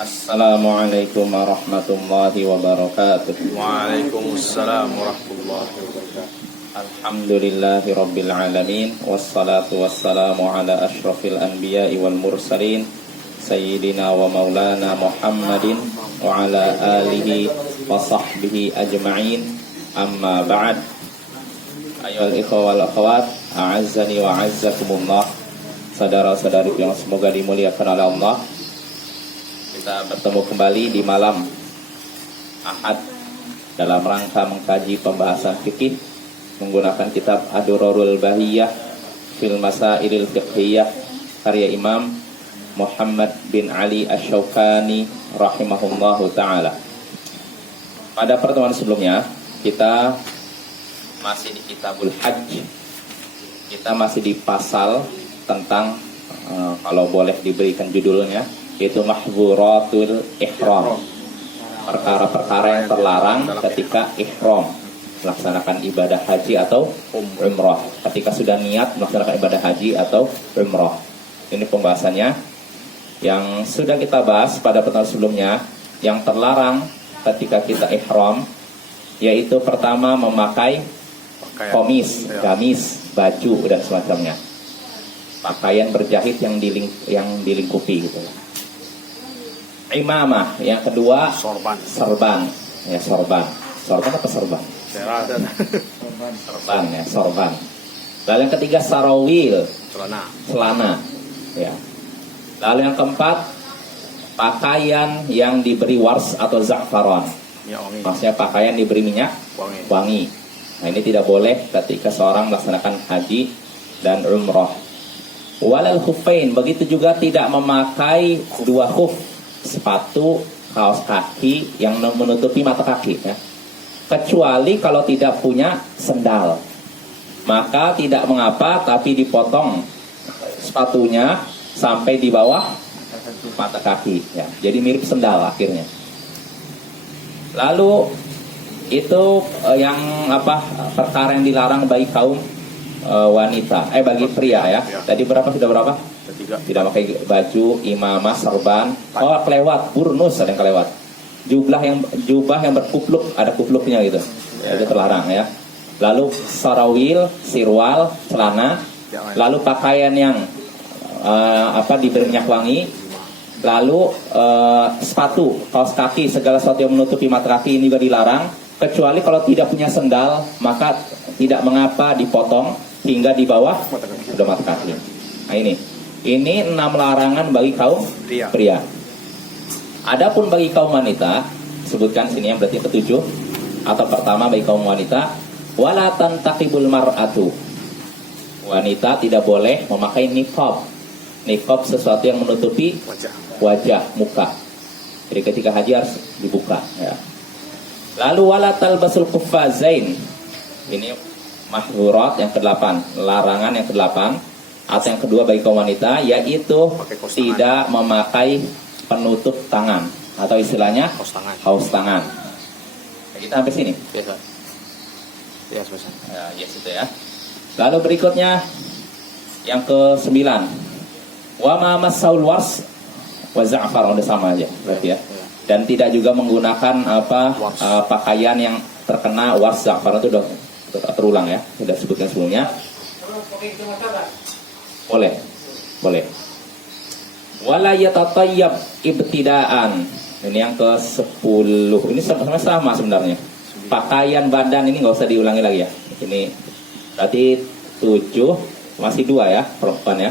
Assalamualaikum warahmatullahi wabarakatuh. Waalaikumsalam warahmatullahi wabarakatuh. Alhamdulillahi rabbil alamin. Wassalatu wassalamu ala ashrafil anbiya'i wal mursalin Sayyidina wa maulana Muhammadin wa ala alihi wa sahbihi ajma'in. Amma ba'd. Ayyuhal ikhwa wal akhwat, a'azzani wa a'azzakumullah. Saudara-saudari yang semoga dimuliakan oleh Allah, kita bertemu kembali di malam Ahad dalam rangka mengkaji pembahasan fikih menggunakan kitab Ad-Durarul Bahiyah fil Masailil Fiqhiyah karya Imam Muhammad bin Ali Asy-Syaukani rahimahullahu taala. Pada pertemuan sebelumnya kita masih di Kitabul Hajj. Kita masih di pasal tentang kalau boleh diberikan judulnya, yaitu mahdzuratul ihram, perkara-perkara yang terlarang ketika ihram melaksanakan ibadah haji atau umrah, ketika sudah niat melaksanakan ibadah haji atau umrah. Ini pembahasannya yang sudah kita bahas pada pertemuan sebelumnya. Yang terlarang ketika kita ihram yaitu pertama memakai komis, gamis, baju dan semacamnya, pakaian berjahit yang dilingkupi gitu. Imamah, yang kedua sorban. Ya, sorban apa sorban? Sorban ya, sorban. Lalu yang ketiga sarawil, celana. Ya. Lalu yang keempat pakaian yang diberi wars atau za'faron. Maksudnya pakaian diberi minyak wangi. Nah, ini tidak boleh ketika seorang melaksanakan haji dan umrah. Walal khuffain, begitu juga tidak memakai dua khuf, sepatu, kaos kaki yang menutupi mata kaki ya. Kecuali kalau tidak punya sendal, maka tidak mengapa, tapi dipotong sepatunya sampai di bawah mata kaki ya. Jadi mirip sendal akhirnya. Lalu itu yang perkara yang dilarang bagi kaum wanita, bagi pria ya. Tadi sudah berapa? Tidak pakai baju, imamah, sorban. Oh, kelewat, burnus ada yang kelewat. Jubah yang berkupluk, ada kupluknya gitu. Ya, itu terlarang ya. Lalu sarawil, sirwal, celana. Lalu pakaian yang diberi minyak wangi. Lalu sepatu, kaos kaki, segala sesuatu yang menutupi mata kaki ini juga dilarang. Kecuali kalau tidak punya sendal, maka tidak mengapa dipotong hingga di bawah sudah mata kaki. Nah ini 6 larangan bagi kaum pria. Adapun bagi kaum wanita, sebutkan sini yang berarti ketujuh atau pertama bagi kaum wanita, wala tantaqibul mar'atu. Wanita tidak boleh memakai niqab. Niqab sesuatu yang menutupi wajah, muka. Jadi ketika haji harus dibuka ya. Lalu wala talbasul quffazain. Ini mahzurat yang ke-8, larangan yang ke-8 atau yang kedua bagi kaum wanita, yaitu tidak memakai penutup tangan atau istilahnya kaos tangan. Kita sampai sini. Yes, itu ya. Lalu berikutnya yang ke-9. Wa ma masaul wars wa za'far, udah sama aja berarti ya. Dan tidak juga menggunakan pakaian yang terkena wars za'far, itu udah terulang ya, sudah sebutkan sebelumnya. Boleh. Wala yatatayyab ibtidaan. Ini yang ke-10. Ini sama sebenarnya. Pakaian badan ini nggak usah diulangi lagi ya. Ini berarti 7, masih 2 ya, perempuan ya.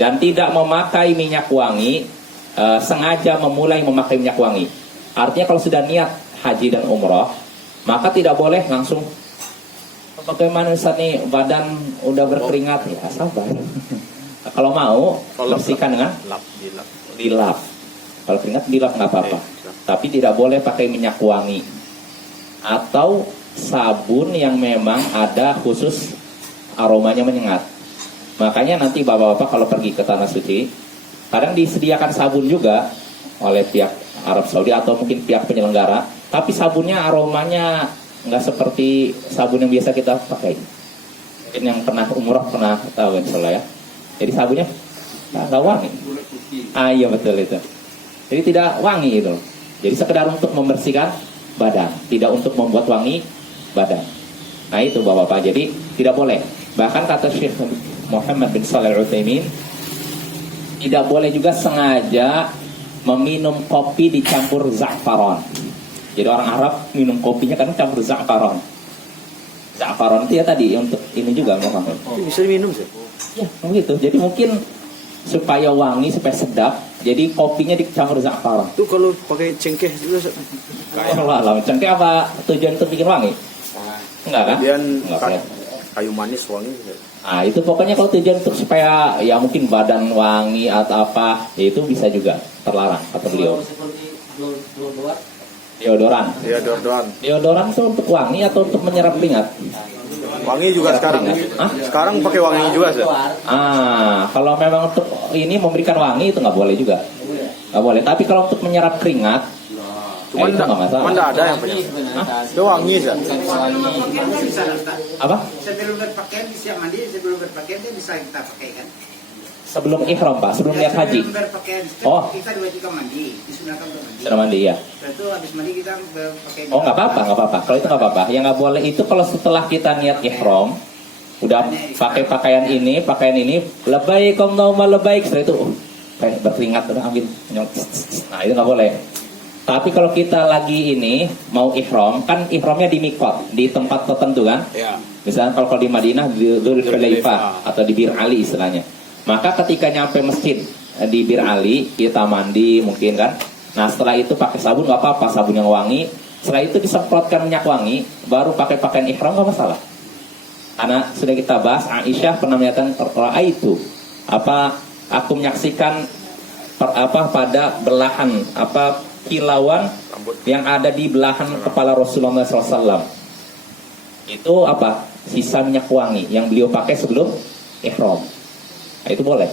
Dan tidak memakai minyak wangi, sengaja memulai memakai minyak wangi. Artinya kalau sudah niat haji dan umrah, maka tidak boleh langsung, bagaimana Ustaz nih badan udah berkeringat ya, sabar. Kalau mau bersihkan dengan dilap. Kalau keringat dilap nggak apa-apa. Tapi tidak boleh pakai minyak wangi atau sabun yang memang ada khusus aromanya menyengat. Makanya nanti bapak-bapak kalau pergi ke tanah suci, kadang disediakan sabun juga oleh pihak Arab Saudi atau mungkin pihak penyelenggara, tapi sabunnya aromanya nggak seperti sabun yang biasa kita pakai. Mungkin yang pernah umrah pernah tahu insyaallah ya. Jadi sabunnya nggak wangi. Iya betul itu. Jadi tidak wangi itu. Jadi sekedar untuk membersihkan badan, tidak untuk membuat wangi badan. Nah itu Bapak-bapak, jadi tidak boleh. Bahkan kata Syekh Muhammad bin Shalih Al-Utsaimin, tidak boleh juga sengaja meminum kopi dicampur za'faron. Jadi orang Arab minum kopinya kan campur za'faron. Za'faron itu ya tadi untuk ini juga Muhammad. Bisa diminum sih. Ya, begitu. Jadi mungkin supaya wangi, supaya sedap, jadi kopinya dicampur za'faron. Itu kalau pakai cengkeh juga. Allah, cengkeh apa tujuan untuk bikin wangi? Enggak kan? Kemudian Enggak, kayu manis wangi. nah itu pokoknya kalau tujuan untuk supaya ya mungkin badan wangi atau apa, ya itu bisa juga terlarang kata beliau. Deodoran. Iya, deodoran. Deodoran itu untuk wangi atau untuk menyerap keringat? Wangi juga sekarang. Hah? Sekarang pakai wangi juga sih. Kalau memang untuk ini memberikan wangi itu nggak boleh juga. Nggak boleh. Tapi kalau untuk menyerap keringat, Cuman itu nggak masalah. Cuman ada yang punya. Itu wangi sih. Apa? Sebelum berpakaian bisa mandi, sebelum berpakaian dia bisa kita pakai kan? Sebelum ihram Pak, sebelum niat haji. Sebelum berpakaian, Oh. kita diwajibkan mandi, disunahkan untuk mandi. Sudah mandi ya. Setelah itu habis mandi kita berpakaian. Oh nggak apa-apa, nggak apa-apa. Kalau itu nggak apa-apa. Yang nggak boleh itu kalau setelah kita niat ihram, udah pakai pakaian ini, lebaik Allahumma lebaik, setelah itu kayak berkeringat udah ambil. Nah itu nggak boleh. Tapi kalau kita lagi ini mau ihram, kan ihramnya di mikot, di tempat tertentu kan? Iya. Misalnya kalau di Madinah di Dzul Hulaifah atau di Bir Ali istilahnya. Maka ketika nyampe masjid di Bir Ali, kita mandi mungkin kan. Nah setelah itu pakai sabun nggak apa-apa, sabun yang wangi. Setelah itu disemprotkan minyak wangi, baru pakai pakaian ihram nggak masalah. Karena sudah kita bahas, Aisyah pernah menyatakan itu aku menyaksikan pada belahan kilauan yang ada di belahan kepala Rasulullah SAW. Itu sisa minyak wangi yang beliau pakai sebelum ihram. Nah, itu boleh.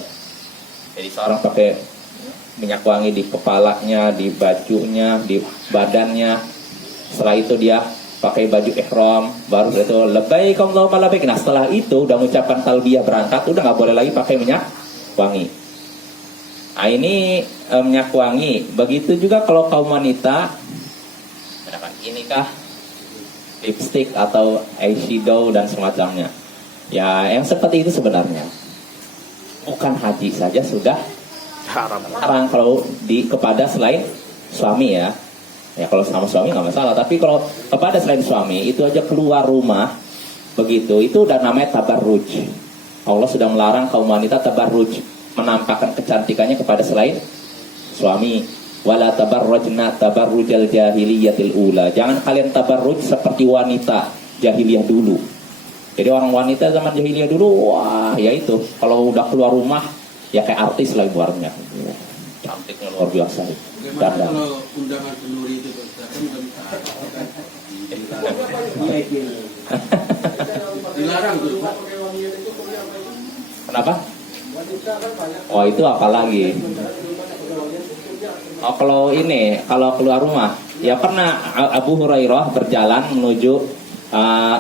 Jadi seorang pakai minyak wangi di kepalanya, di bajunya, di badannya. Setelah itu dia pakai baju ihram, baru itu labbaik Allahumma labbaik. Nah setelah itu udah mengucapkan talbiyah berangkat, udah nggak boleh lagi pakai minyak wangi. Nah ini minyak wangi. Begitu juga kalau kaum wanita, inikah lipstick atau eyeshadow dan semacamnya. Ya yang seperti itu sebenarnya bukan haji saja sudah haram kalau kepada selain suami ya. Ya kalau sama suami nggak masalah. Tapi kalau kepada selain suami itu aja keluar rumah begitu, itu udah namanya tabarruj. Allah sudah melarang kaum wanita tabarruj, menampakkan kecantikannya kepada selain suami. Wala tabarrujna tabarrujal jahiliyatil ula. Jangan kalian tabarruj seperti wanita jahiliyah dulu. Jadi orang wanita zaman jahiliyah dulu, wah ya itu kalau udah keluar rumah ya kayak artis lah ibaratnya. Cantiknya luar biasa. Bagaimana kalau undangan kenduri itu dilarang tuh? Kenapa? Oh itu apalagi? Oh kalau keluar rumah, ya pernah Abu Hurairah berjalan menuju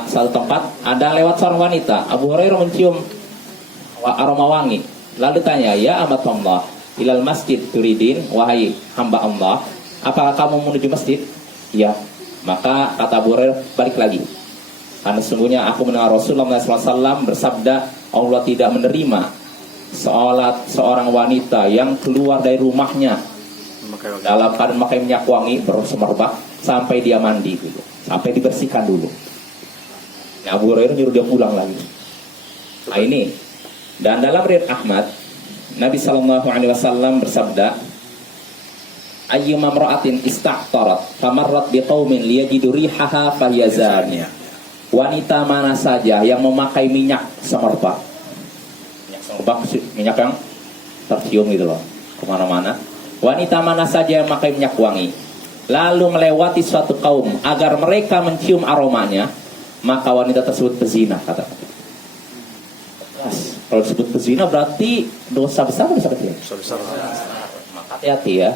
satu tempat, ada lewat seorang wanita. Abu Hurairah mencium aroma wangi, lalu tanya, ya amat Allah, ilal masjid turidin, wahai hamba Allah, apakah kamu menuju masjid? Ya. Maka kata Abu Hurairah, balik lagi, karena sesungguhnya aku mendengar Rasulullah SAW bersabda, Allah tidak menerima seorang wanita yang keluar dari rumahnya dalam keadaan memakai minyak wangi bersemerbak sampai dia mandi dulu, sampai dibersihkan dulu. Nah, Abu Hurairah nyuruh dia pulang lagi. Nah ini, dan dalam riwayat Ahmad, Nabi SAW bersabda, ayyuma imra'atin istahtarat famarrat biqaumin liyajidu rihaha fahyazani. Wanita mana saja yang memakai minyak semerbak, minyak yang tercium gitu loh kemana-mana, wanita mana saja yang memakai minyak wangi lalu melewati suatu kaum agar mereka mencium aromanya, maka wanita tersebut pezina. Kata kalau disebut pezina berarti dosa besar atau dosa kecil? Besar. Maka hati-hati ya,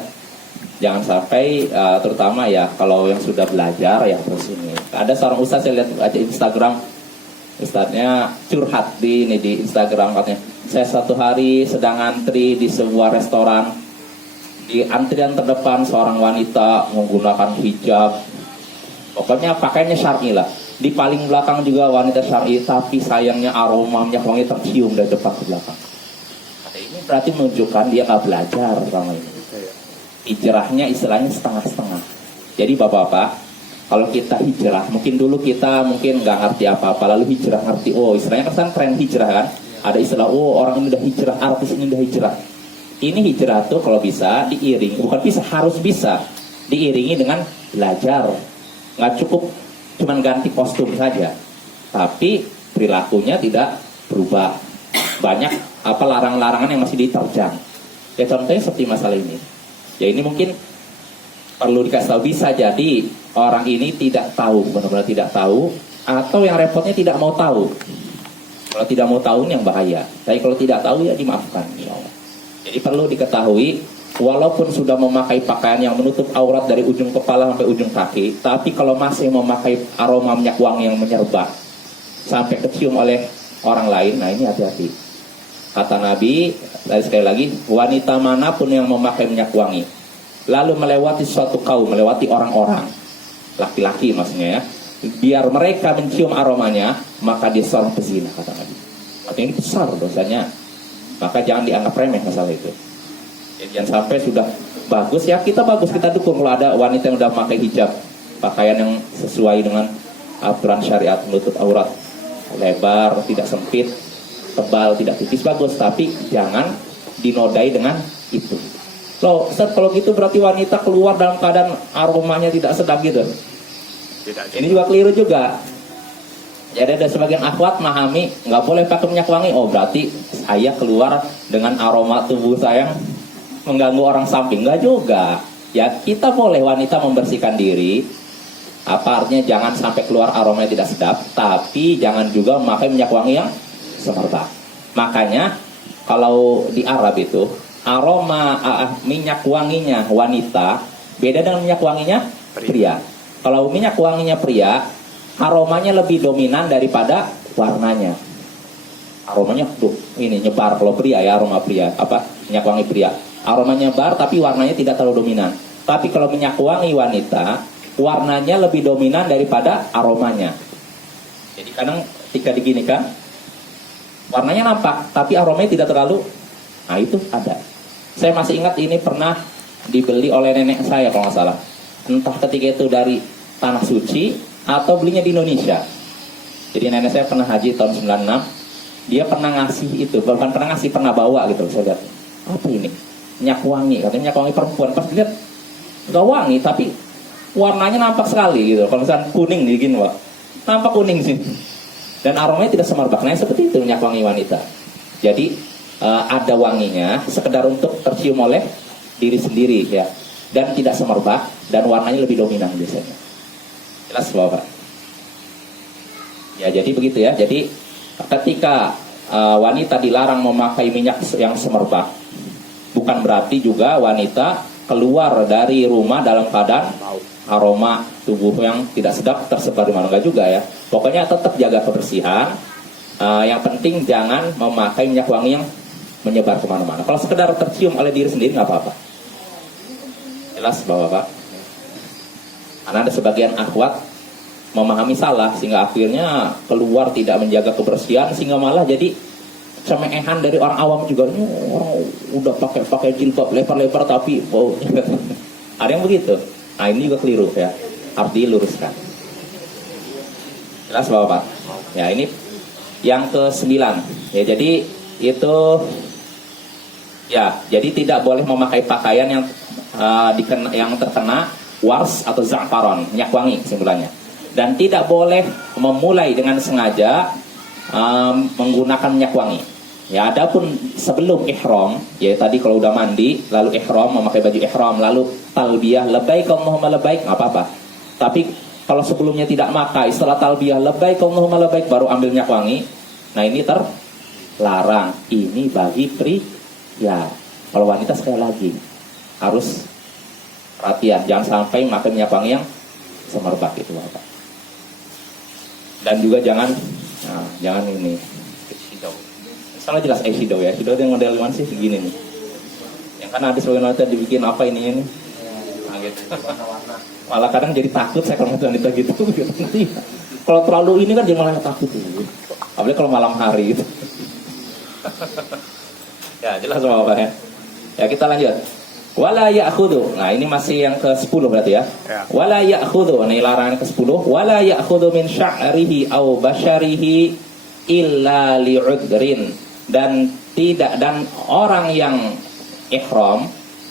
jangan sampai terutama ya kalau yang sudah belajar ya terus ini. Ada seorang ustaz saya lihat aja Instagram, ustaznya curhat di Instagram katanya, saya satu hari sedang antri di sebuah restoran, Di antrian terdepan seorang wanita menggunakan hijab, pokoknya pakaiannya syar'i lah. Di paling belakang juga wanita syar'i, tapi sayangnya aroma minyak wangi tercium dari depan ke belakang. Ini berarti menunjukkan dia nggak belajar selama ini. Hijrahnya istilahnya setengah-setengah. Jadi bapak-bapak, kalau kita hijrah, mungkin dulu kita nggak ngerti apa-apa, lalu hijrah ngerti. Oh, istilahnya kan tren hijrah kan. Ada istilah, oh orang ini udah hijrah, artis ini udah hijrah. Ini hijrah tuh kalau bisa diiring, bukan bisa, harus bisa diiringi dengan belajar. Nggak cukup cuman ganti kostum saja, tapi perilakunya tidak berubah. Banyak larang-larangan yang masih diterjang. Ya contohnya seperti masalah ini. Ya ini mungkin perlu dikasih tahu, bisa jadi orang ini tidak tahu, benar-benar tidak tahu, atau yang repotnya tidak mau tahu. Kalau tidak mau tahu ini yang bahaya. Tapi kalau tidak tahu ya dimaafkan. Jadi perlu diketahui, walaupun sudah memakai pakaian yang menutup aurat dari ujung kepala sampai ujung kaki, tapi kalau masih memakai aroma minyak wangi yang menyerbat sampai kecium oleh orang lain, nah ini hati-hati. Kata Nabi, sekali lagi, wanita manapun yang memakai minyak wangi lalu melewati suatu kaum, melewati orang-orang, laki-laki maksudnya ya, biar mereka mencium aromanya, maka dia seorang pezina, kata Nabi. Artinya ini besar dosanya, maka jangan dianggap remeh masalah itu. Jadi jangan sampai sudah bagus, ya kita bagus, kita dukung kalau ada wanita yang sudah memakai hijab, pakaian yang sesuai dengan aturan syariat, menutup aurat, lebar, tidak sempit, tebal, tidak tipis, bagus. Tapi jangan dinodai dengan itu. Loh, Ustaz, kalau gitu berarti wanita keluar dalam keadaan aromanya tidak sedap gitu. Ini juga keliru juga. Jadi ada sebagian akhwat memahami nggak boleh pakai minyak wangi. Oh berarti saya keluar dengan aroma tubuh saya yang mengganggu orang samping. Nggak juga. Ya kita boleh wanita membersihkan diri. Apa artinya jangan sampai keluar aroma yang tidak sedap. Tapi jangan juga memakai minyak wangi yang semerbak. Makanya kalau di Arab itu aroma minyak wanginya wanita beda dengan minyak wanginya pria. Kalau minyak wanginya pria, aromanya lebih dominan daripada warnanya. Aromanya tuh ini nyebar. Kalau pria ya, aroma pria, minyak wangi pria, aromanya nyebar tapi warnanya tidak terlalu dominan. Tapi kalau minyak wangi wanita, warnanya lebih dominan daripada aromanya. Jadi kadang ketika diginikan, warnanya nampak tapi aromanya tidak terlalu. Nah itu ada. Saya masih ingat ini pernah dibeli oleh nenek saya kalau nggak salah. Entah ketika itu dari Tanah Suci atau belinya di Indonesia. Jadi nenek saya pernah haji tahun 96. Dia pernah ngasih itu, bukan pernah ngasih, pernah bawa gitu. Saya lihat, apa ini? Minyak wangi, katanya minyak wangi perempuan. Pas lihat nggak wangi tapi warnanya nampak sekali gitu. Kalau misalnya kuning nih gini, Pak. Nampak kuning sih. Dan aromanya tidak semerbak. Nah seperti itu minyak wangi wanita. Jadi ada wanginya sekedar untuk tercium oleh diri sendiri ya, dan tidak semerbak dan warnanya lebih dominan biasanya. Jelas Bapak? Ya jadi begitu ya. Jadi ketika wanita dilarang memakai minyak yang semerbak, bukan berarti juga wanita keluar dari rumah dalam keadaan aroma tubuh yang tidak sedap tersebar di mana, enggak juga ya. Pokoknya tetap jaga kebersihan. Yang penting jangan memakai minyak wangi yang menyebar kemana-mana. Kalau sekedar tercium oleh diri sendiri nggak apa-apa. Jelas Bapak-bapak? Karena ada sebagian akhwat memahami salah sehingga akhirnya keluar tidak menjaga kebersihan, sehingga malah jadi cemehan dari orang awam juga. Ini orang udah pakai jilbab lebar-lebar tapi ada yang begitu. Nah ini juga keliru ya, harus diluruskan. Jelas Bapak? Ya ini yang ke-9 ya. Jadi itu ya, jadi tidak boleh memakai pakaian yang yang terkena wars atau za'faron, minyak wangi kesimpulannya. Dan tidak boleh memulai dengan sengaja menggunakan minyak wangi. Ya, adapun sebelum ihram, ya tadi kalau udah mandi, lalu ihram, memakai baju ihram, lalu talbiyah, labbaik Allahumma labbaik, nggak apa-apa. Tapi kalau sebelumnya tidak makai, setelah talbiyah, labbaik Allahumma labbaik, baru ambil minyak wangi, nah ini terlarang. Ini bagi pria. Ya, kalau wanita sekali lagi harus perhatian, jangan sampai makan minyak wangi yang semerbak itu Bapak. Dan juga jangan ini eyeshadow. Salah jelas eyeshadow ya. Eyeshadow yang model mana sih segini nih. Yang Karena ada sebagian wanita dibikin apa ini. Nah, gitu. Malah kadang jadi takut saya kalau ngeliat wanita gitu. Kalau terlalu ini kan jadi malah takut. Apalagi kalau malam hari gitu. Ya jelas Bapak ya. Ya kita lanjut. Wala ya'khudhu. Nah ini masih yang ke-10 berarti ya. Wala ya'khudhu. Ini larangan ke-10. Wala ya'khudhu min sya'rihi aw basyarihi illa li'udrin. Dan orang yang ihram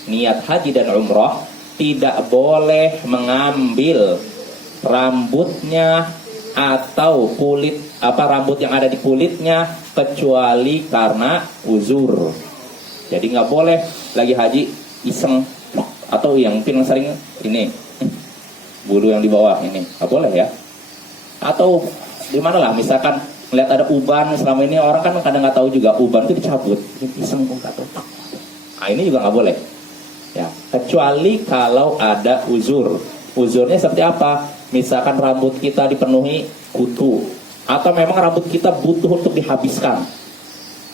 niat haji dan umrah tidak boleh mengambil rambutnya atau rambut yang ada di kulitnya kecuali karena uzur. Jadi nggak boleh lagi haji iseng atau yang mungkin sering ini bulu yang di bawah ini nggak boleh ya. Atau di mana lah misalkan melihat ada uban, selama ini orang kan kadang nggak tahu juga uban itu dicabut, iseng kok nggak tahu. Nah ini juga nggak boleh. Ya, kecuali kalau ada uzur. Uzurnya seperti apa? Misalkan rambut kita dipenuhi kutu, atau memang rambut kita butuh untuk dihabiskan.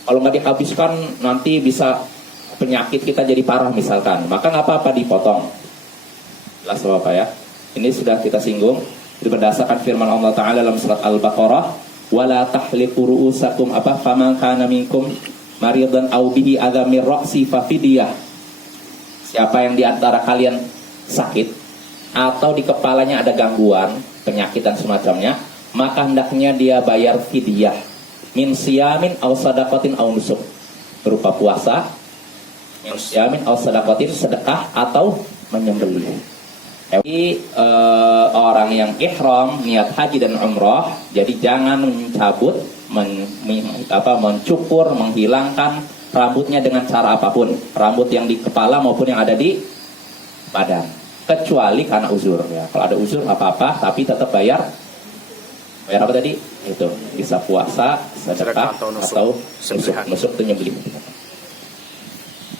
Kalau nggak dihabiskan nanti bisa penyakit kita jadi parah misalkan, maka nggak apa-apa dipotong. Jelas Bapak ya. Ini sudah kita singgung. Itu berdasarkan firman Allah Taala dalam surat Al-Baqarah, "Wala tahliqu ru'usakum faman kana minkum maridan aw bihi adzam min ra'si fa fidyah." Siapa yang di antara kalian sakit atau di kepalanya ada gangguan, penyakit dan semacamnya, maka hendaknya dia bayar fidyah min siyamin aw sadaqatin aw nusuk, berupa puasa, min siyamin aw sadaqatin, sedekah atau menyembelih. Jadi orang yang ihram niat haji dan umrah, jadi jangan mencabut, mencukur, menghilangkan rambutnya dengan cara apapun, rambut yang di kepala maupun yang ada di badan, kecuali karena uzur ya. Kalau ada uzur apa-apa, tapi tetap bayar apa tadi? Itu bisa puasa, sedekah atau nusuk itu nyembelih.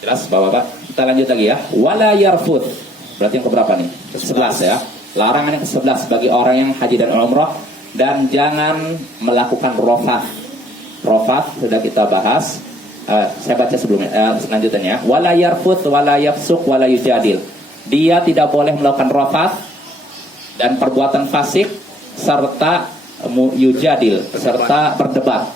Jelas Bapak? Kita lanjut lagi ya. Wala yarfud. Berarti yang keberapa nih? 11 ya. Larangan yang ke-11 bagi orang yang haji dan umrah, dan jangan melakukan rofath. Rofath sudah kita bahas. Saya baca sebelumnya, selanjutnya. Wala yarfud, wala yafsuk, wala yujadil. Dia tidak boleh melakukan rofath dan perbuatan fasik serta yujadil, serta berdebat.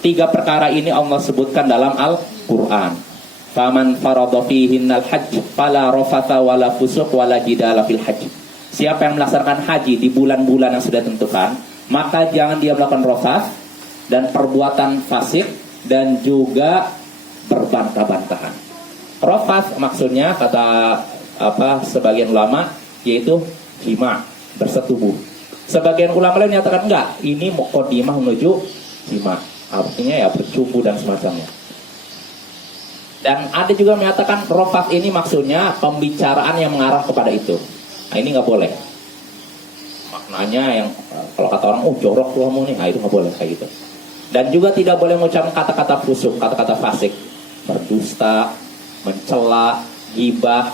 3 perkara ini Allah sebutkan dalam Al-Quran. Faman faradha fihinnal hajj fala rafatha wala fusuq wala jidala fil hajj. Siapa yang melaksanakan haji di bulan-bulan yang sudah ditentukan, maka jangan dia melakukan rafath dan perbuatan fasik dan juga berbantah-bantahan. Rafath maksudnya kata sebagian ulama yaitu jima, bersetubuh. Sebagian ulama lain menyatakan enggak, ini muqaddimah menuju jima, artinya ya bercubu dan semacamnya. Dan ada juga menyatakan rafath ini maksudnya pembicaraan yang mengarah kepada itu. Nah ini nggak boleh. Maknanya yang kalau kata orang, jorok lu kamu nih, nah itu nggak boleh kayak gitu. Dan juga tidak boleh mengucapkan kata-kata fusuk, kata-kata fasik, berdusta, mencela, gibah,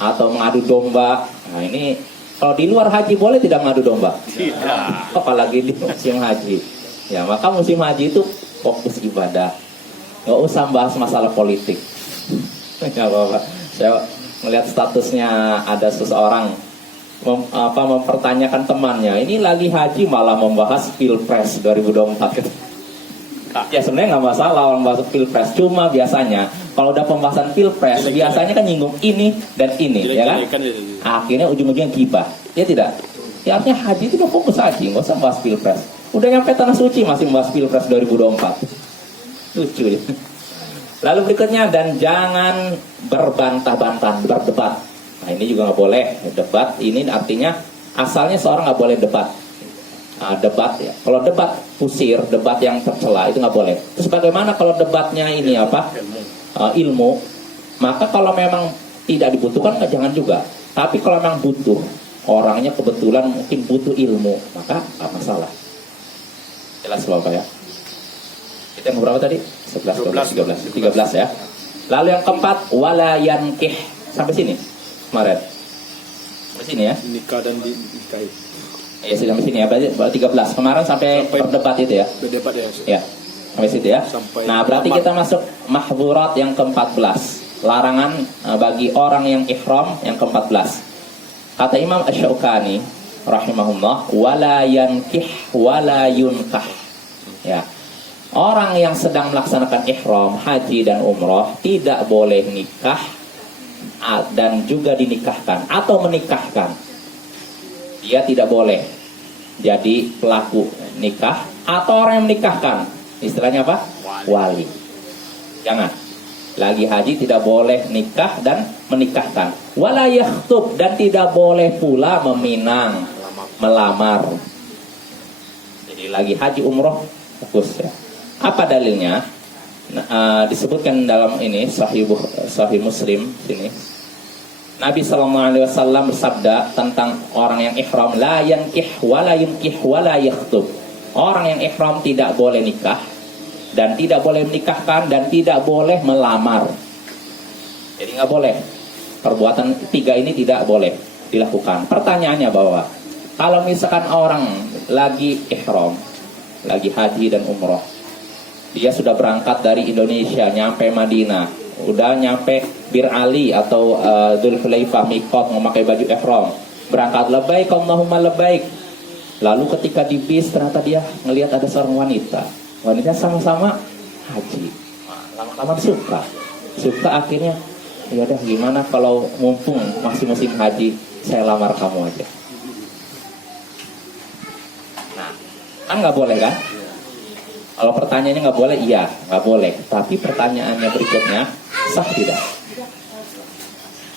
atau mengadu domba. Nah ini kalau di luar haji boleh tidak mengadu domba? Tidak. Apalagi di musim haji. Ya maka musim haji itu fokus ibadah. Nggak usah bahas masalah politik. Ya Bapak, saya melihat statusnya ada seseorang mempertanyakan temannya, ini lagi haji malah membahas Pilpres 2024 gitu. Ya sebenarnya nggak masalah orang bahas Pilpres, cuma biasanya kalau udah pembahasan Pilpres biasanya kan nyinggung ini dan ini, ya kan? Akhirnya ujung-ujungnya gibah, ya tidak? Ya artinya haji itu udah fokus haji, nggak usah bahas Pilpres. Udah nyampe tanah suci masih membahas Pilpres 2024. Lucu ya. Lalu berikutnya, dan jangan berbantah-bantah, berdebat. Nah ini juga nggak boleh. Debat ini artinya asalnya seorang nggak boleh debat. Debat ya. Kalau debat pusir, debat yang tercela itu nggak boleh. Terus bagaimana kalau debatnya ini ilmu? Maka kalau memang tidak dibutuhkan jangan juga. Tapi kalau memang butuh, orangnya kebetulan mungkin butuh ilmu, maka nggak masalah. Jelas Bapak ya. Kita yang berapa tadi? 11, 12, 13 ya. Lalu yang keempat, wala yankih. Sampai sini kemarin. Sampai sini ya. Nikah dan dinikahi. Ya sudah sampai sini ya. Berarti 13. Kemarin sampai berdebat itu ya. Berdebat ya. Ya. Sampai situ ya. Nah, berarti kita masuk mahzurat yang ke-14. larangan bagi orang yang ihram yang ke-14. Kata Imam Asy-Syaukani rahimahullah, wala yankih wala yunkah. Ya. Orang yang sedang melaksanakan ihram haji dan umrah tidak boleh nikah dan juga dinikahkan atau menikahkan. Dia tidak boleh jadi pelaku nikah atau orang yang menikahkan. Istilahnya apa? Wali. Jangan. Lagi haji tidak boleh nikah dan menikahkan. Wala yakhtub, dan tidak boleh pula meminang, melamar. Jadi lagi haji umroh fokus ya. Apa dalilnya? Disebutkan dalam ini Sahih Muslim sini. Nabi SAW bersabda tentang orang yang ihram, la yankih wala yunkih wala yakhtub. Orang yang ihram tidak boleh nikah dan tidak boleh menikahkan dan tidak boleh melamar. Jadi nggak boleh. Perbuatan tiga ini tidak boleh dilakukan. Pertanyaannya bahwa kalau misalkan orang lagi ihram, lagi haji dan umroh, dia sudah berangkat dari Indonesia nyampe Madinah, udah nyampe Bir Ali atau Dzul Hulaifah mikot, memakai baju ihram, berangkat labbaik Allahumma labbaik. Lalu ketika di bis ternyata dia ngelihat ada seorang wanita. Wanita sama-sama haji. Lama-lama suka akhirnya, ya udah gimana kalau mumpung masih musim haji, saya lamar kamu aja. Nah, kan nggak boleh kan? Kalau pertanyaannya nggak boleh, iya nggak boleh. Tapi pertanyaannya berikutnya, sah tidak?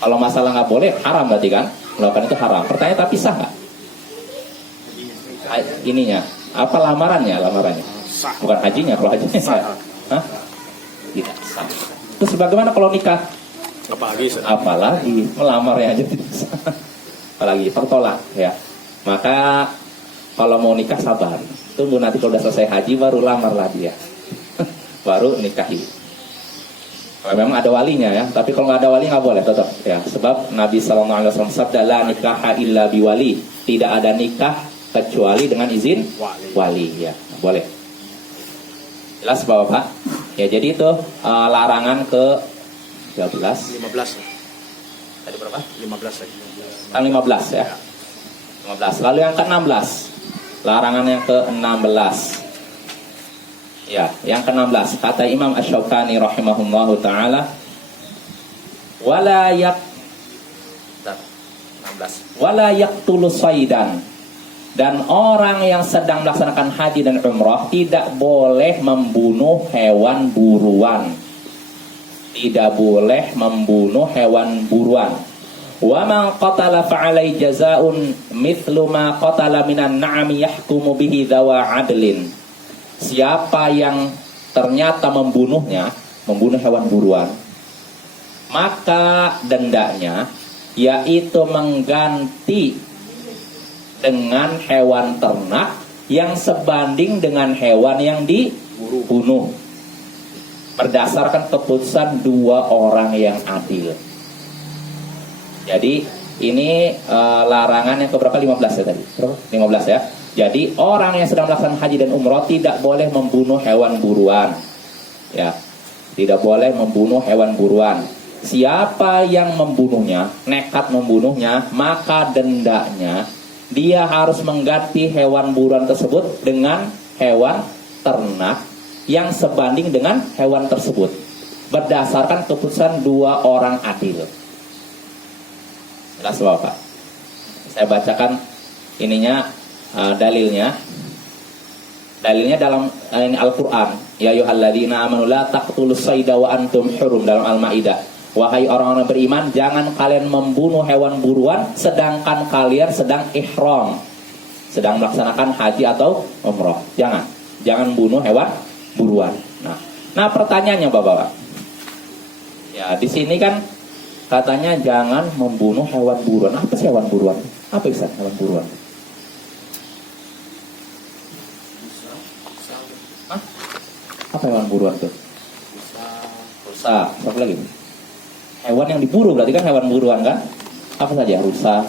Kalau masalah nggak boleh, haram berarti kan? Melakukan itu haram. Pertanyaan tapi sah nggak? Ininya, apa lamarannya? Bukan hajinya, kalau hajinya hah? Tidak sah. Terus bagaimana kalau nikah? Apalagi melamarnya aja tidak sah. Apalagi tertolak ya. Maka kalau mau nikah sabar. Tunggu nanti kalau udah selesai haji baru lamarlah dia. Baru nikahi. Kalau memang ada walinya ya, tapi kalau nggak ada wali nggak boleh tetap ya. Sebab Nabi SAW sabda la nikaha illa biwali. Tidak ada nikah kecuali dengan izin wali ya. Boleh. Jelas Bapak? Ya jadi itu larangan ke 15 Tadi berapa? 15 lagi. Kan 15 ya. 15. Lalu yang ke-16. Larangan yang ke-16. Ya, yang ke-16 kata Imam Asy-Syaukani rahimahullahu taala, wala yaqtulu saydan. Dan orang yang sedang melaksanakan haji dan umrah tidak boleh membunuh hewan buruan. Tidak boleh membunuh hewan buruan. Wa man qatala fa'alai jazaa'un mithlu ma qatala minan na'ami yahkumu bihi dzawa adlin. Siapa yang ternyata membunuh hewan buruan, maka dendanya yaitu mengganti dengan hewan ternak yang sebanding dengan hewan yang dibunuh berdasarkan keputusan dua orang yang adil. Jadi ini larangan yang keberapa? 15 ya tadi. 15 ya. Jadi orang yang sedang melaksanakan haji dan umrah tidak boleh membunuh hewan buruan. Ya. Tidak boleh membunuh hewan buruan. Siapa yang membunuhnya, nekat membunuhnya, maka dendanya dia harus mengganti hewan buruan tersebut dengan hewan ternak yang sebanding dengan hewan tersebut berdasarkan keputusan dua orang adil. Jelas Bapak? Saya bacakan ininya dalilnya. Dalilnya dalam ini Al-Qur'an. Ya ayyuhalladzina amanu la taqtulus sayda wa antum hurum, dalam Al-Maidah. Wahai orang-orang beriman, jangan kalian membunuh hewan buruan sedangkan kalian sedang ihram, sedang melaksanakan haji atau umrah. Jangan bunuh hewan buruan. Nah pertanyaannya Bapak-bapak. Ya, di sini kan katanya jangan membunuh hewan buruan. Apa sih hewan buruan? Apa sih hewan buruan? Hah? Apa hewan buruan tuh? Rusa. Apa lagi? Hewan yang diburu berarti kan hewan buruan kan? Apa saja? Rusa,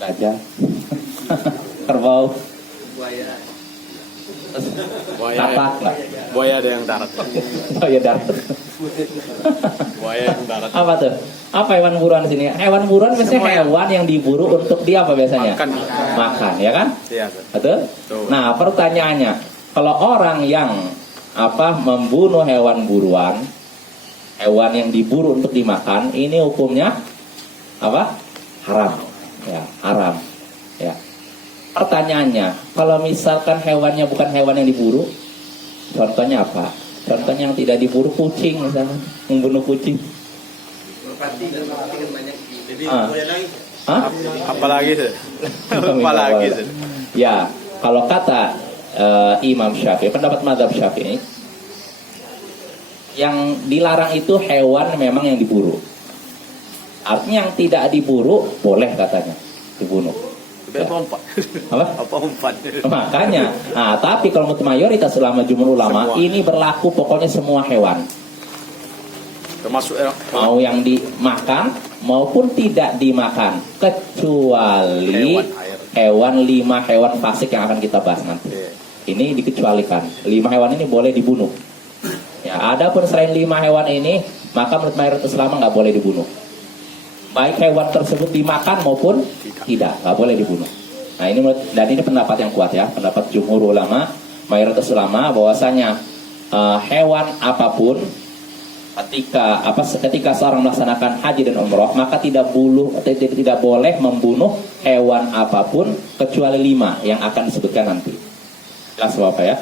gajah, kerbau, Buaya katak, buaya ada yang darat. Buaya darat. Buaya yang darat. Apa tuh? Apa hewan buruan di sini? Hewan buruan biasanya Semua yang- hewan yang diburu untuk dia apa biasanya? Makan. Makan, ya kan? Iya, Ustaz. Betul? Betul. Nah, pertanyaannya, kalau orang yang membunuh hewan buruan, hewan yang diburu untuk dimakan, ini hukumnya apa? Haram. Ya, haram. Ya. Pertanyaannya, kalau misalkan hewannya bukan hewan yang diburu, contohnya apa? Contohnya yang tidak diburu, kucing misalnya, membunuh kucing. Merpati dan merpati kan banyak. Jadi Ah. boleh lagi. Hah? Apalagi Ustaz? Apalagi Ustaz? Ya, kalau kata Imam Syafi'i, pendapat mazhab Syafi'i, yang dilarang itu hewan memang yang diburu. Artinya yang tidak diburu boleh katanya dibunuh. Tapi apa umpan? Apa? Apa umpan? Makanya, tapi kalau menurut mayoritas ulama jumhur ulama, Semua. ini berlaku pokoknya semua hewan, Termasuk mau yang dimakan maupun tidak dimakan, kecuali Hewan air. hewan 5 hewan fasik yang akan kita bahas nanti. Iya. Ini dikecualikan. 5 hewan ini boleh dibunuh. Ya, adapun selain 5 hewan ini, maka menurut mayoritas ulama nggak boleh dibunuh. Baik hewan tersebut dimakan maupun tidak, nggak boleh dibunuh. Nah ini dan ini pendapat yang kuat ya, pendapat jumhur ulama, mayoritas ulama bahwasanya hewan apapun ketika seorang melaksanakan haji dan umroh, maka tidak boleh membunuh hewan apapun kecuali 5 yang akan disebutkan nanti. Jelas Bapak ya.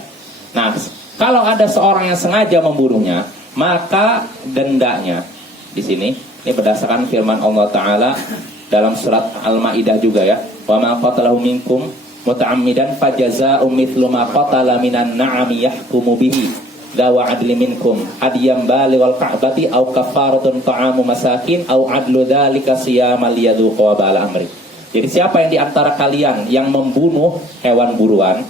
Nah, kalau ada seorang yang sengaja membunuhnya, maka dendanya di sini ini berdasarkan firman Allah Ta'ala dalam surat Al-Maidah juga ya. Wa ma qatalahu minkum muta'ammidan fajaza'u mithlu ma qatala minan na'ami yahkumu bihi dawa adli minkum hadiyam balighal ka'bati aw kafaratun ta'amu masakin aw adlu dzalika siyamal yadhuqa wabala amri. Jadi siapa yang di antara kalian yang membunuh hewan buruan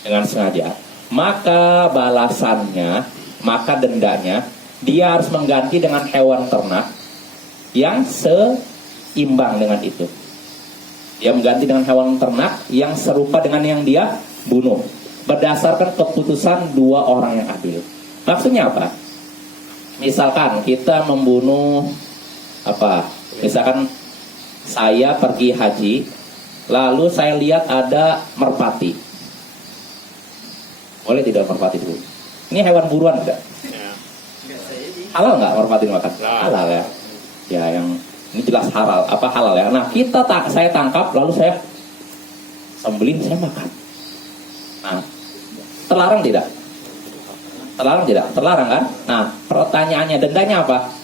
dengan sengaja, maka balasannya, maka dendanya dia harus mengganti dengan hewan ternak yang seimbang dengan itu. Dia mengganti dengan hewan ternak yang serupa dengan yang dia bunuh, berdasarkan keputusan 2 orang yang adil. Maksudnya apa? Misalkan kita membunuh misalkan saya pergi haji, lalu saya lihat ada merpati. Boleh tidak merpati dulu? Ini hewan buruan enggak? Halal nggak merpati dimakan? Halal ya. Ya yang ini jelas halal. Apa halal ya? Nah saya tangkap lalu saya sembelih, saya makan. Nah, terlarang tidak? Terlarang tidak? Terlarang kan? Nah, pertanyaannya dendanya apa?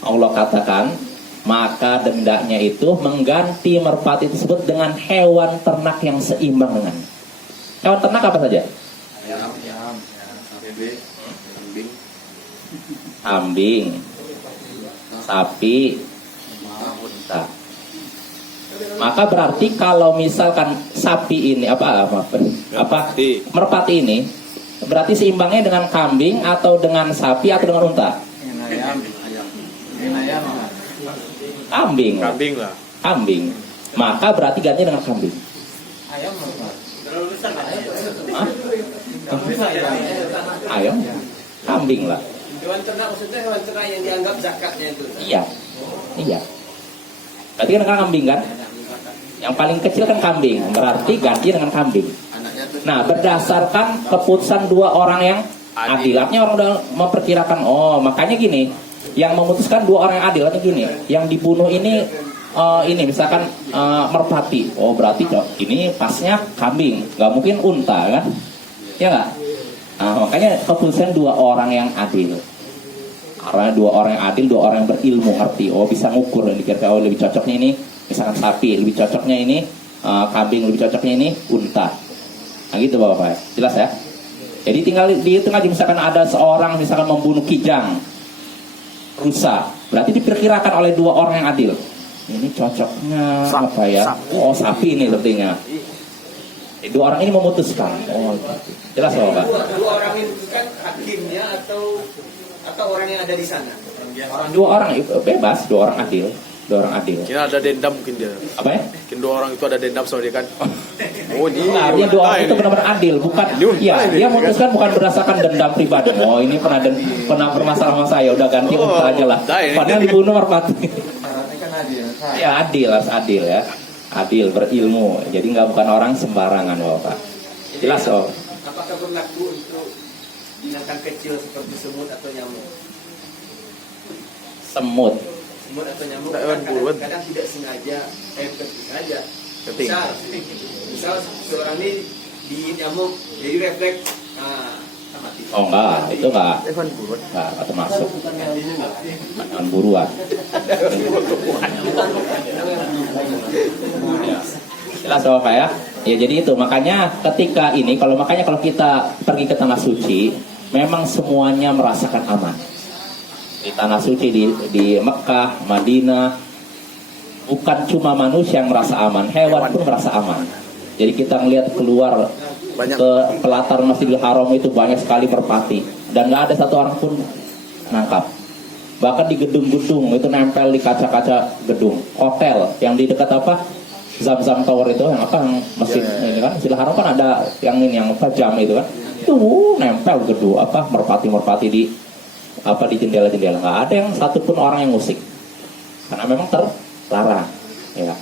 Allah katakan, maka dendanya itu mengganti merpati tersebut dengan hewan ternak yang seimbang dengannya. Hewan ternak apa saja? Kambing, sapi, unta. Maka berarti kalau misalkan sapi ini merpati ini berarti seimbangnya dengan kambing atau dengan sapi atau dengan unta? Kambing. Kambing lah. Kambing. Maka berarti ganti dengan kambing. Hah? Ayam? Kambing lah. Hewan ternak maksudnya hewan ternak yang dianggap zakatnya itu. Iya. Iya. Berarti kan kambing kan? Yang paling kecil kan kambing. Berarti ganti dengan kambing. Nah, berdasarkan keputusan 2 orang yang adil. Artinya orang udah memperkirakan, makanya gini, yang memutuskan 2 orang yang adil artinya gini, yang dibunuh ini misalkan merpati. Berarti ini pasnya kambing, nggak mungkin unta kan? Ya nggak? Nah, makanya keputusan 2 orang yang adil. Karena 2 orang yang adil, 2 orang yang berilmu, ngerti. Bisa ngukur, dikira lebih cocoknya ini misalkan sapi, lebih cocoknya ini kambing, lebih cocoknya ini unta. Nah gitu Bapak, jelas ya. Jadi tinggal dihitung aja, misalkan ada seorang misalkan membunuh kijang, rusa, berarti diperkirakan oleh 2 orang yang adil. Ini cocoknya apa ya? Sapi ini sepertinya. 2 orang ini memutuskan. Jelas Bapak. 2 orang ini bukan hakimnya atau orang yang ada di sana. 2 orang bebas, 2 orang adil. Dua orang adil. Kira ada dendam mungkin dia. Apa ya? Mungkin dua orang itu ada dendam sama dia kan. Oh ini. Nah, dia dua orang itu benar-benar adil, bukan? Ya, dia memutuskan bukan berdasarkan dendam pribadi. Oh, ini pernah bermasalah sama saya, udah ganti unta aja lah. Padahal dibunuh merpati. Ya adil, harus adil ya. Adil, berilmu. Jadi nggak bukan orang sembarangan, Bapak. Jelas, oh. Apakah berlaku untuk binatang kecil seperti semut atau nyamuk? Semut. Semut atau nyamuk Hewan buruan. kadang tidak sengaja, bukan sengaja. Keting. Misal seorang ini di nyamuk, jadi refleks, mati. Oh enggak, itu enggak. Hewan buruan. Enggak termasuk. Bukan buruan. Ya. Jelas Bapak ya. Ya jadi itu makanya ketika ini kalau kita pergi ke tanah suci, memang semuanya merasakan aman. Di tanah suci di Mekah, Madinah, bukan cuma manusia yang merasa aman, hewan pun merasa aman. Jadi kita ngelihat keluar Banyak. ke pelatar Masjidil Haram itu banyak sekali merpati dan nggak ada satu orang pun nangkap. Bahkan di gedung-gedung itu nempel di kaca-kaca gedung hotel yang di dekat apa Zam-Zam Tower itu yang apa yang masjid ini kan Masjidil Haram kan ada yang ini yang apa jam itu kan itu nempel gedung apa merpati di apa di jendela-jendela, nggak ada yang satupun orang yang musik karena memang terlarang ya.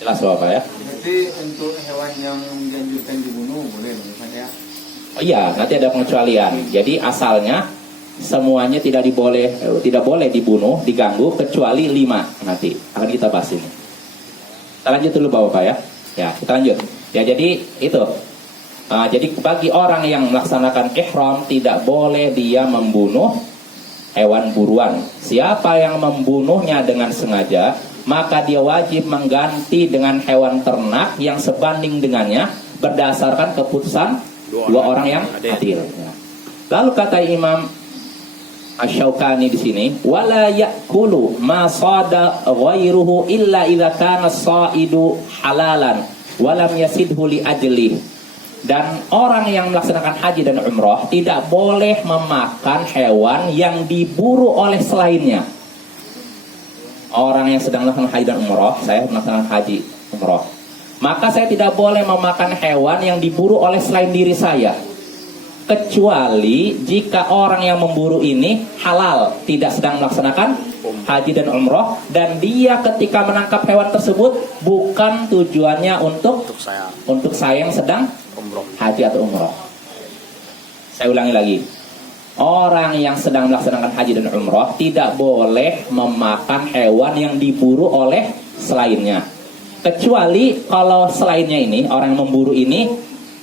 Jelas Bapak ya. Berarti untuk hewan yang dianjurkan dibunuh boleh Pak ya? Oh iya, nanti ada pengecualian. Jadi asalnya semuanya tidak boleh dibunuh, diganggu kecuali 5 nanti akan kita bahas ini. Kita lanjut dulu Bapak ya. Ya, kita lanjut. Ya, jadi itu. Jadi bagi orang yang melaksanakan ihram tidak boleh dia membunuh hewan buruan. Siapa yang membunuhnya dengan sengaja, maka dia wajib mengganti dengan hewan ternak yang sebanding dengannya berdasarkan keputusan dua orang yang adil. Ya. Lalu kata Imam Asy-Syaukani di sini, wala ya'kulu ma sada ghairuhu illa idza kana as-saidu halalan wa lam yasidhu li ajli. Dan orang yang melaksanakan haji dan umrah tidak boleh memakan hewan yang diburu oleh selainnya. Orang yang sedang melaksanakan haji dan umrah, saya melaksanakan haji umrah, maka saya tidak boleh memakan hewan yang diburu oleh selain diri saya, kecuali jika orang yang memburu ini halal, tidak sedang melaksanakan haji dan umrah, dan dia ketika menangkap hewan tersebut bukan tujuannya untuk saya yang sedang haji atau umrah. Saya ulangi lagi. Orang yang sedang melaksanakan haji dan umrah tidak boleh memakan hewan yang diburu oleh selainnya, kecuali kalau selainnya ini, orang yang memburu ini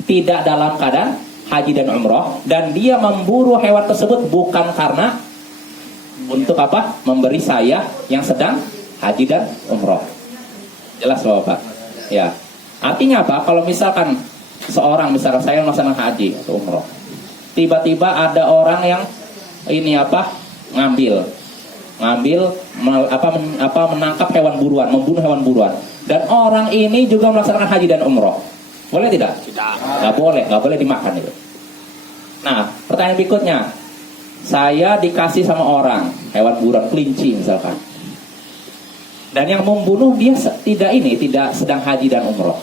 tidak dalam keadaan haji dan umrah, dan dia memburu hewan tersebut bukan karena untuk apa? Memberi saya yang sedang haji dan umrah. Jelas Bapak? Ya. Artinya apa? Kalau misalkan misalkan saya melaksanakan haji atau umrah, tiba-tiba ada orang yang menangkap hewan buruan, membunuh hewan buruan, dan orang ini juga melaksanakan haji dan umrah, boleh tidak? Tidak. Nggak boleh dimakan itu. Nah, pertanyaan berikutnya, saya dikasih sama orang hewan buruan, kelinci misalkan, dan yang membunuh dia tidak sedang haji dan umrah.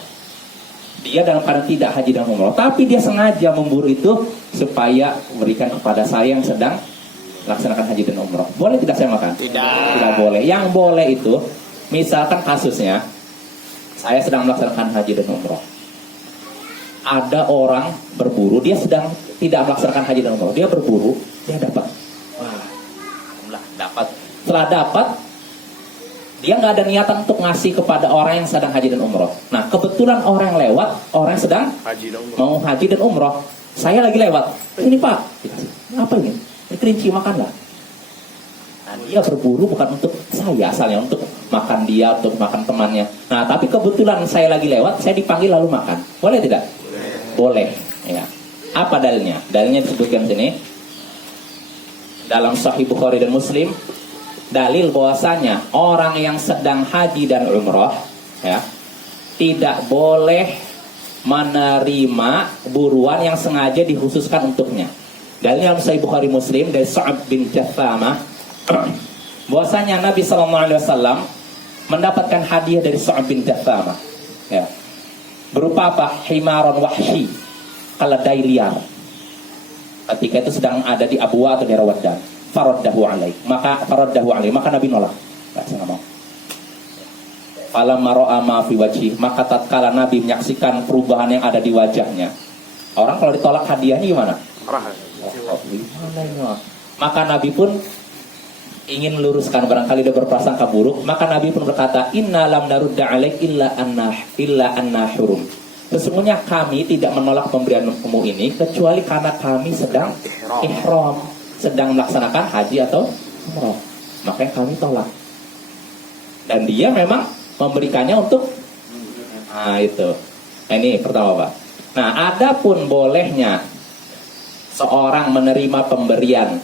Dia dalam keadaan tidak haji dan umrah, tapi dia sengaja memburu itu supaya memberikan kepada saya yang sedang melaksanakan haji dan umrah. Boleh tidak saya makan? Tidak boleh. Yang boleh itu, misalkan kasusnya saya sedang melaksanakan haji dan umrah, ada orang berburu, dia sedang tidak melaksanakan haji dan umrah, dia berburu, dia dapat. Setelah dapat, dia nggak ada niatan untuk ngasih kepada orang yang sedang haji dan umrah. Nah, kebetulan orang yang lewat, orang yang sedang mau haji dan umrah, saya lagi lewat. Ini Pak, apa ini? Ini kelinci, makanlah. Nah, dia berburu bukan untuk saya asalnya, untuk makan dia, untuk makan temannya. Nah, tapi kebetulan saya lagi lewat, saya dipanggil lalu makan. Boleh tidak? Boleh. Ya. Apa dalilnya? Dalilnya disebutkan sini dalam Sahih Bukhari dan Muslim. Dalil bahwasanya orang yang sedang haji dan umrah ya tidak boleh menerima buruan yang sengaja dikhususkan untuknya. Dalilnya dalam Sahih Bukhari Muslim dari Sa'ad bin Jathamah bahwasanya Nabi SAW mendapatkan hadiah dari Sa'ab bin Jathama, ya, berupa apa? Himaron wahshi, keledai liar. Ketika itu sedang ada di Abwa atau di Rawaddan. Faraddahu alaih, maka Nabi nolak. Saya nggak mau. Falamma ra'a ma fi wajhi, maka tatkala Nabi menyaksikan perubahan yang ada di wajahnya. Orang kalau ditolak hadiahnya gimana? Marah. Gimana ini? Maka Nabi pun ingin meluruskan, barangkali dia berprasangka buruk. Maka Nabi pun berkata, inna lam narudda alaik illa anna hurum. Sesungguhnya kami tidak menolak pemberianmu ini kecuali karena kami sedang ihram, sedang melaksanakan haji atau umrah. Makanya kami tolak. Dan dia memang memberikannya untuk itu. Ini pertama, Pak. Nah, adapun bolehnya seorang menerima pemberian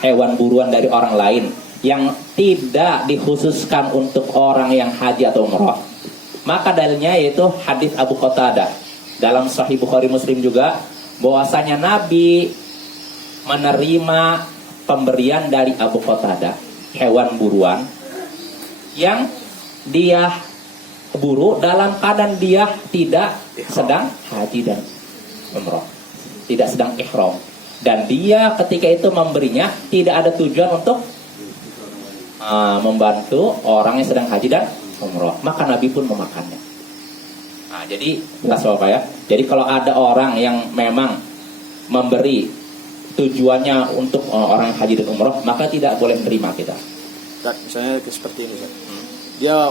hewan buruan dari orang lain yang tidak dikhususkan untuk orang yang haji atau umrah, maka dalilnya yaitu hadis Abu Qatadah dalam Sahih Bukhari Muslim juga, bahwasanya Nabi menerima pemberian dari Abu Qatadah, hewan buruan yang dia buru dalam keadaan dia tidak sedang haji dan umrah, tidak sedang ihram, dan dia ketika itu memberinya tidak ada tujuan untuk membantu orang yang sedang haji dan umrah, maka Nabi pun memakannya. Nah, jadi jelas Bapak ya. Jadi kalau ada orang yang memang memberi tujuannya untuk orang yang haji dan umrah, maka tidak boleh menerima kita. Dan misalnya seperti ini, dia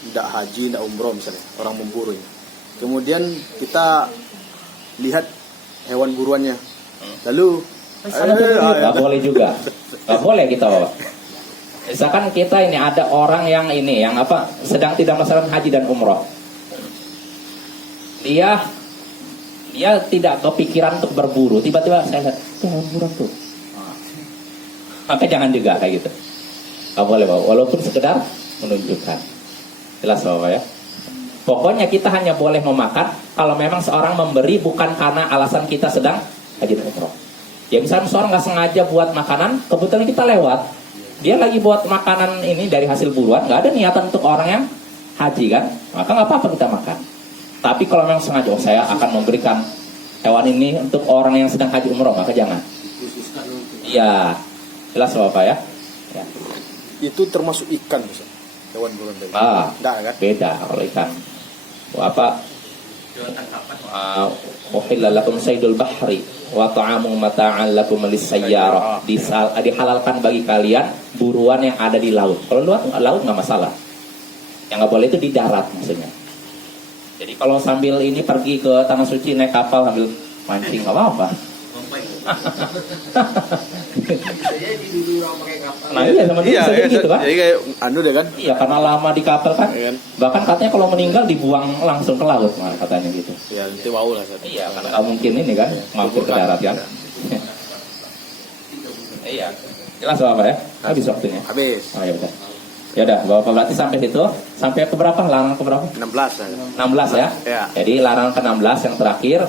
tidak haji, tidak umroh misalnya, orang memburu ini. Kemudian kita lihat hewan buruannya, lalu nggak boleh juga, nggak boleh kita bawa. Misalkan kita ini ada orang yang ini, yang apa, sedang tidak melaksanakan haji dan umroh, dia tidak kepikiran untuk berburu, tiba-tiba saya lihat hewan buruan tuh, maka jangan juga kayak gitu, nggak boleh bawa, walaupun sekedar menunjukkan. Jelas Bapak ya. Pokoknya kita hanya boleh memakan kalau memang seorang memberi bukan karena alasan kita sedang haji dan umroh. Ya misalnya seorang nggak sengaja buat makanan, kebetulan kita lewat, dia lagi buat makanan ini dari hasil buruan, nggak ada niatan untuk orang yang haji kan, maka nggak apa-apa kita makan. Tapi kalau memang sengaja, saya akan memberikan hewan ini untuk orang yang sedang haji umroh, maka jangan. Iya, jelas Bapak ya. Ya. itu termasuk ikan misalnya, hewan buruan tadi. Enggak kan? Beda kalau ikan. Apa? Uhilla lakum saydul bahri wa ta'amu mata'an lakum lis-sayyarah. Dihalalkan bagi kalian buruan yang ada di laut. Kalau laut nggak masalah. Yang nggak boleh itu di darat maksudnya. Jadi kalau sambil ini pergi ke Tanah Suci naik kapal sambil mancing nggak apa-apa. Jadi dulu orang pakai kapal. Nah iya sama dulu gitu kan. Jadi kayak deh kan. Iya karena lama di kapal kan. Iya kan? Bahkan katanya kalau meninggal dibuang langsung ke laut malah katanya gitu. Ya nanti mau lah. Iya karena nggak mungkin ini kan mampir ke darat kan. Iya jelas Bapak ya. Habis waktunya. Habis. Oh ya udah. Ya udah Bapak berarti sampai situ. Sampai ke berapa? Larangan ke berapa? 16 16 ya. Ya. Jadi larangan ke-16 yang terakhir,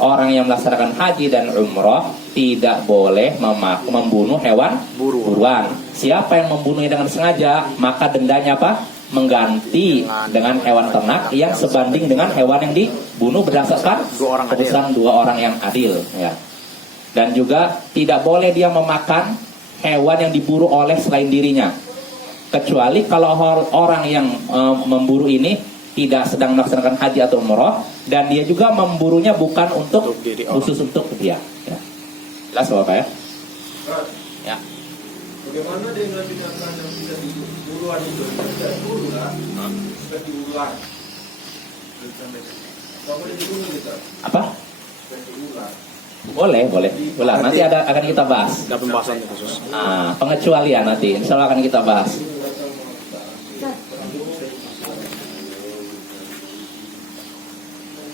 orang yang melaksanakan haji dan umroh tidak boleh membunuh hewan buruan. Siapa yang membunuhnya dengan sengaja, maka dendanya apa? Mengganti dengan hewan ternak yang sebanding dengan hewan yang dibunuh berdasarkan keputusan dua orang yang adil. Ya. Dan juga tidak boleh dia memakan hewan yang diburu oleh selain dirinya. Kecuali kalau orang yang memburu ini tidak sedang melaksanakan haji atau umroh dan dia juga memburunya bukan untuk khusus untuk dia. Ya. Jelas Bapak ya? Ya. Bagaimana dengan binatang yang tidak diburuan itu? Tidak diburu lah. Sudah diburuan. Tidak boleh dibunuh gitu. Apa? Sudah diburuan. Boleh. Nanti akan kita bahas. Ada pembahasan khusus. Pengecualian nanti, insya Allah akan kita bahas.